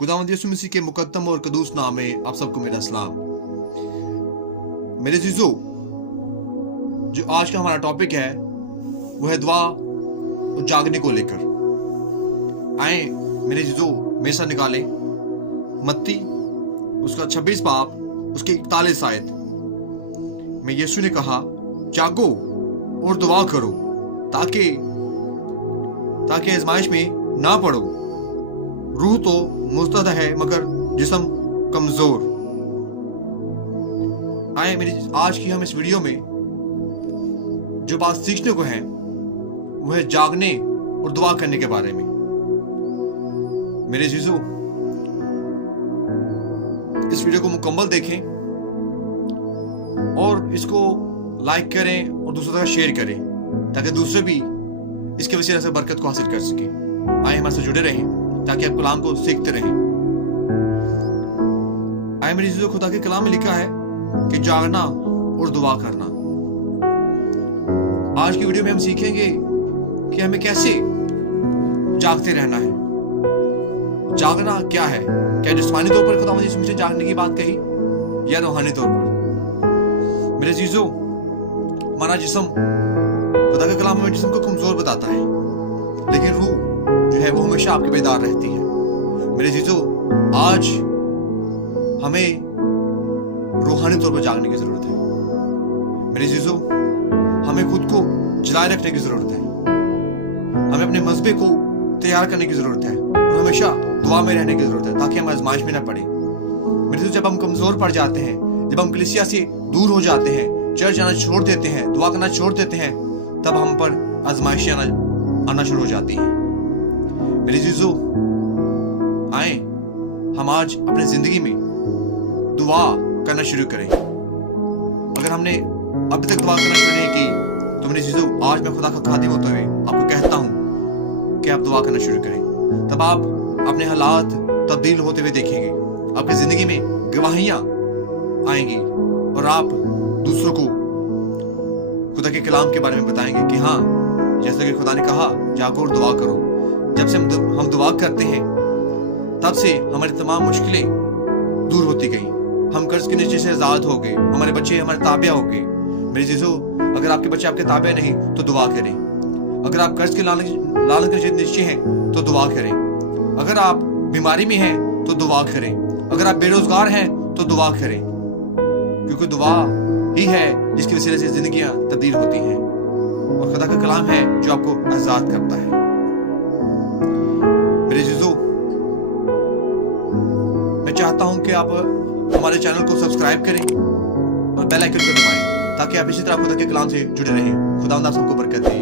खुदावंद यीशु मसीह के मुकद्दम और कदूस नाम में आप सबको मेरा सलाम। मेरे जीजो, जो आज का हमारा टॉपिक है वो है दुआ और जागने को लेकर। आए मेरे जीजो, मेरे साथ निकालें मत्ती उसका 26 बाब उसके 41 आयत में यीशु ने कहा, जागो और दुआ करो ताकि आजमाइश में ना पड़ो। रूह तो मुस्तैद है मगर जिस्म कमजोर। आए मेरी आज की हम इस वीडियो में जो बात सीखने को है वो है जागने और दुआ करने के बारे में। मेरे जीजो, इस वीडियो को मुकम्मल देखें और इसको लाइक करें और दूसरों तक शेयर करें ताकि दूसरे भी इसके वसीले से बरकत को हासिल कर सकें। आए हमारे साथ जुड़े रहें ताकि आप कलाम को सीखते रहें। आए मेरी चीजों, खुदा के कलाम में लिखा है कि जागना और दुआ करना। आज की वीडियो में हम सीखेंगे कि हमें कैसे जागते रहना है। जागना क्या है? क्या जिस्मानी तौर पर खुदा यीशु मसीह जागने की बात कही या रूहानी तौर पर? मेरे चीजों, हमारा जिस्म, खुदा के कलाम में जिस्म को कमजोर बताता है, लेकिन रूह जो है वो हमेशा आपके बेदार रहती है। मेरे जीजो, आज हमें रूहानी तौर पर जागने की जरूरत है। मेरे जीजो, हमें खुद को जलाए रखने की जरूरत है। हमें अपने मजबे को तैयार करने की जरूरत है और हमेशा दुआ में रहने की जरूरत है ताकि हम आजमाइश में ना पड़े। मेरे जीजो, जब हम कमजोर पड़ जाते हैं, जब हम कलीसिया से दूर हो जाते हैं, चर्च जाना छोड़ देते हैं, दुआ करना छोड़ देते हैं, तब हम पर आजमाइशें आना शुरू हो जाती हैं। मेरे जीजो, आए हम आज अपनी जिंदगी में दुआ करना शुरू करें। अगर हमने अभी तक दुआ करना शुरू नहीं की तो मेरे जीजो, आज मैं खुदा का खादिम होते हुए आपको कहता हूं कि आप दुआ करना शुरू करें। तब आप अपने हालात तब्दील होते हुए देखेंगे, आपकी जिंदगी में गवाहियां आएंगी और आप दूसरों को खुदा के कलाम के बारे में बताएंगे कि हाँ, जैसे कि खुदा ने कहा, जागो और दुआ करो। जब से हम दुआ करते हैं तब से हमारी तमाम मुश्किलें दूर होती गई। हम कर्ज के नीचे से आजाद हो गए, हमारे बच्चे हमारे ताबिया हो गए। मेरे जीजो, अगर आपके बच्चे आपके ताबिया नहीं तो दुआ करें। अगर आप कर्ज के लालच के नीचे हैं तो दुआ करें। अगर आप बीमारी में हैं तो दुआ करें। अगर आप बेरोजगार हैं तो दुआ करें, क्योंकि दुआ ही है जिसकी वजह से जिंदगियां तब्दील होती हैं और खुदा का कलाम है जो आपको आजाद करता है। मेरे जीजो, मैं चाहता हूं कि आप हमारे चैनल को सब्सक्राइब करें और बेल आइकन को दबाएं ताकि आप इसी तरह खुदा के कलाम से जुड़े रहें। खुदा आप सबको बरकत दे।